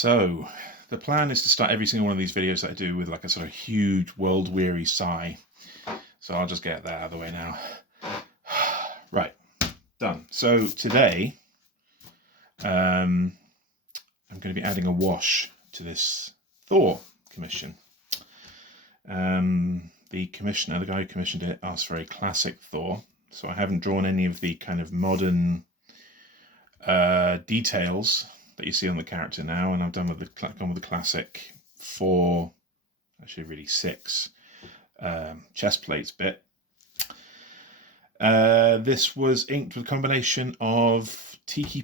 So the plan is to start every single one of these videos that I do with like a sort of huge world-weary sigh. So I'll just get that out of the way now. Right, done. So today, I'm going to be adding a wash to this Thor commission. The commissioner, the guy who commissioned it, asked for a classic Thor. So I haven't drawn any of the kind of modern details that you see on the character now, and I've gone with the classic 4, actually really 6 chest plates bit. This was inked with a combination of Tiki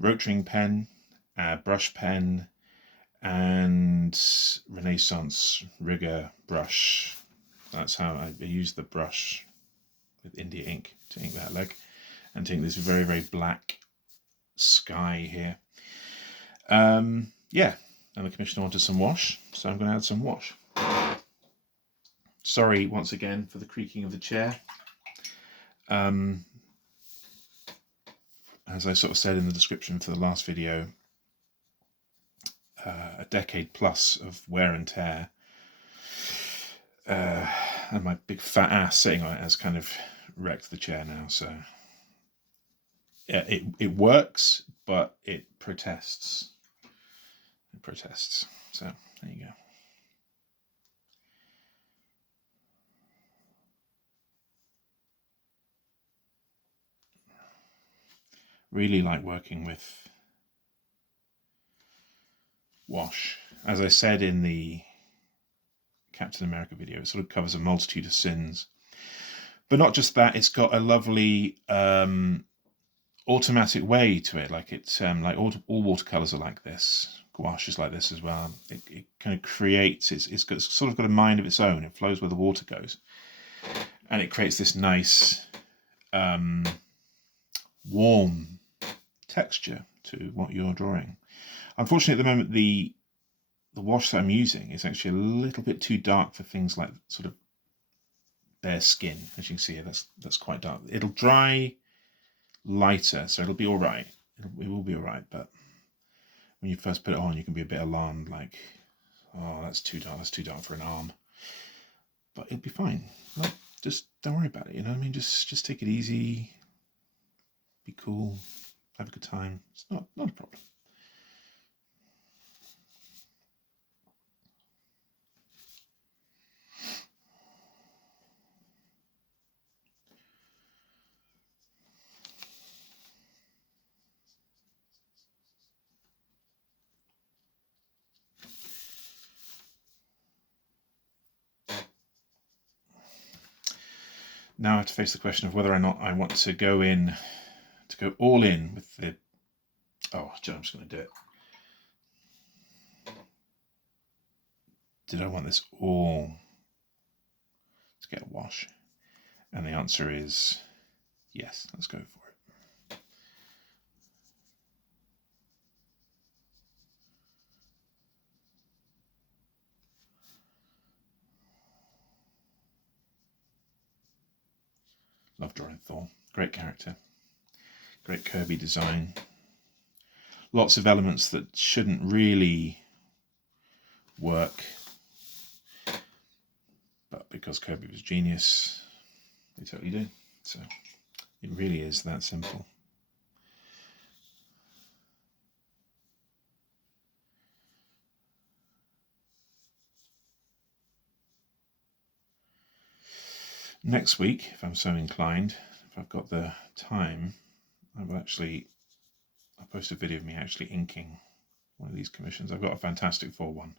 rotring pen, brush pen, and Renaissance rigger brush. That's how I used the brush with India ink to ink that leg, and to ink this very, very black sky here. Yeah, and the commissioner wanted some wash, so I'm going to add some wash. Sorry once again for the creaking of the chair. As I sort of said in the description for the last video, a decade plus of wear and tear, and my big fat ass sitting on it has kind of wrecked the chair now. So yeah, it works, but it protests. It protests. So there you go. Really like working with wash. As I said in the Captain America video, it sort of covers a multitude of sins. But not just that, it's got a lovely automatic way to it. Like it's like all watercolors are like this. Gouache is like this as well. It kind of creates, it's sort of got a mind of its own. It flows where the water goes, and it creates this nice warm texture to what you're drawing. Unfortunately, at the moment, the wash that I'm using is actually a little bit too dark for things like sort of bare skin. As you can see here, that's quite dark. It'll dry lighter, so it'll be all right. It will be all right, but when you first put it on, you can be a bit alarmed, like, oh, that's too dark. That's too dark for an arm. But it'll be fine. Like, just don't worry about it. You know what I mean? Just take it easy. Be cool. Have a good time. It's not a problem. Now I have to face the question of whether or not I want to go all in with the. Oh, I'm just going to do it. Did I want this all to get a wash? And the answer is yes. Let's go for it. Love drawing Thor. Great character. Great Kirby design. Lots of elements that shouldn't really work, but because Kirby was genius, they totally do. So it really is that simple. Next week, if I'm so inclined, if I've got the time, I'll post a video of me actually inking one of these commissions. I've got a Fantastic Four one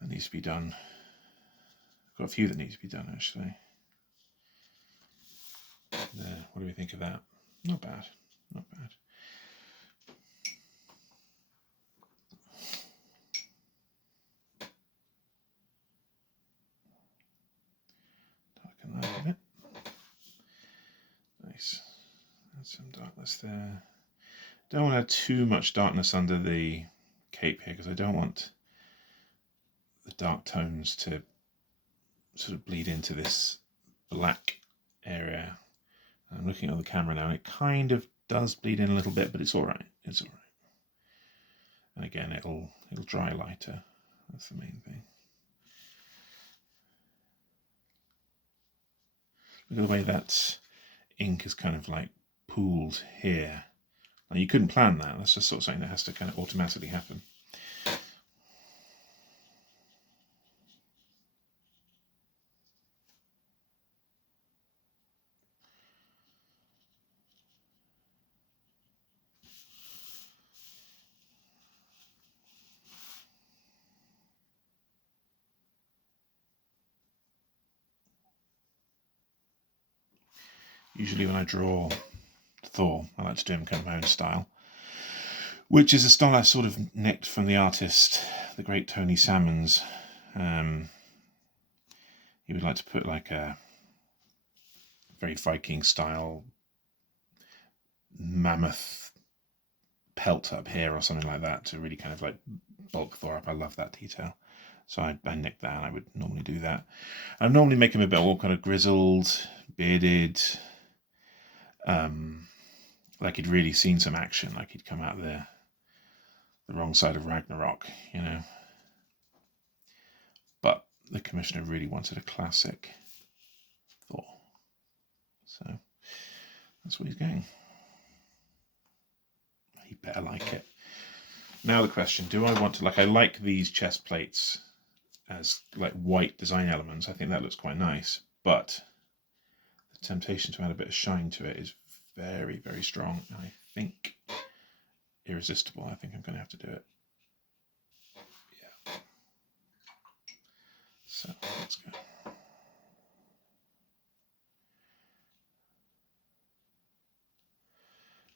that needs to be done. I've got a few that need to be done actually. There, what do we think of that? Not bad, not bad. Darken that a bit. Nice. Add some darkness there. Don't want to add too much darkness under the cape here because I don't want the dark tones to sort of bleed into this black area. I'm looking at the camera now and it kind of does bleed in a little bit, but it's all right. It's all right. And again, it'll dry lighter. That's the main thing. Look at the way that ink is kind of like pooled here. Now, you couldn't plan that. That's just sort of something that has to kind of automatically happen. Usually when I draw Thor, I like to do him kind of my own style, which is a style I sort of nicked from the artist, the great Tony Salmons. He would like to put like a very Viking style mammoth pelt up here or something like that to really kind of like bulk Thor up. I love that detail. So I nicked that, and I would normally do that. I'd normally make him a bit all kind of grizzled, bearded, like he'd really seen some action, like he'd come out the wrong side of Ragnarok, you know. But the commissioner really wanted a classic Thor. So that's what he's going. He better like it. Now the question, do I want to, like, I like these chest plates as like white design elements. I think that looks quite nice, but the temptation to add a bit of shine to it is very, very strong. I think irresistible. I think I'm going to have to do it. Yeah. So let's go.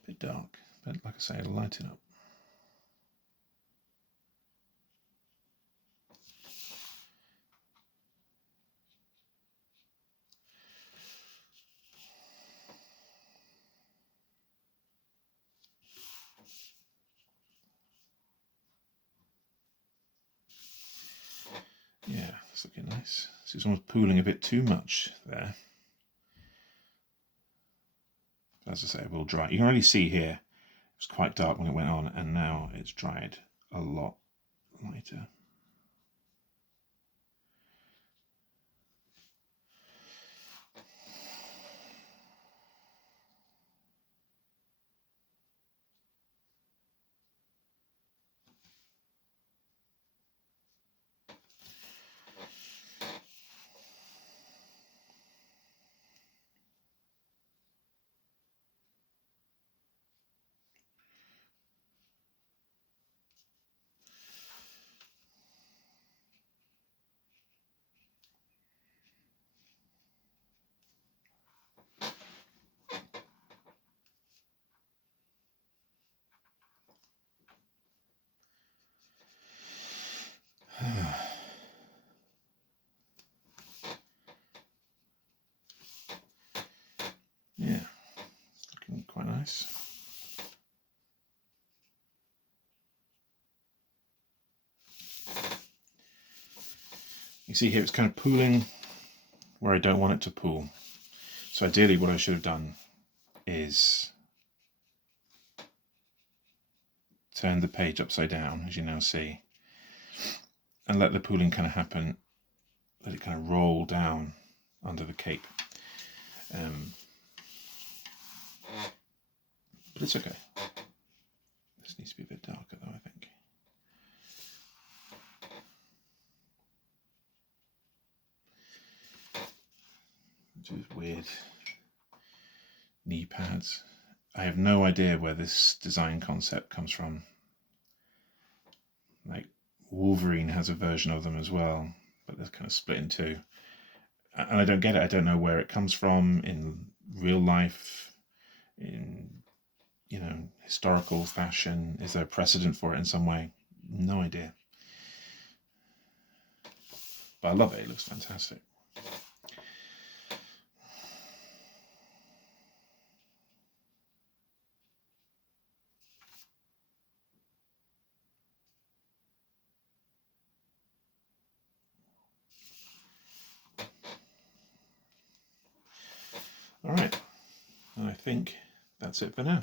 A bit dark, but like I say, it'll lighten up. Yeah, it's looking nice. So it's almost pooling a bit too much there. As I say, it will dry. You can already see here, it was quite dark when it went on, and now it's dried a lot lighter. Yeah, looking quite nice. You see here it's kind of pooling where I don't want it to pool. So ideally what I should have done is turn the page upside down, as you now see, and let the pooling kind of happen, let it kind of roll down under the cape. But it's okay. This needs to be a bit darker though, I think. Just weird knee pads. I have no idea where this design concept comes from. Like Wolverine has a version of them as well, but they're kind of split in two. And I don't get it. I don't know where it comes from in real life, in, you know, historical fashion. Is there a precedent for it in some way? No idea. But I love it. It looks fantastic. All right, and I think that's it for now.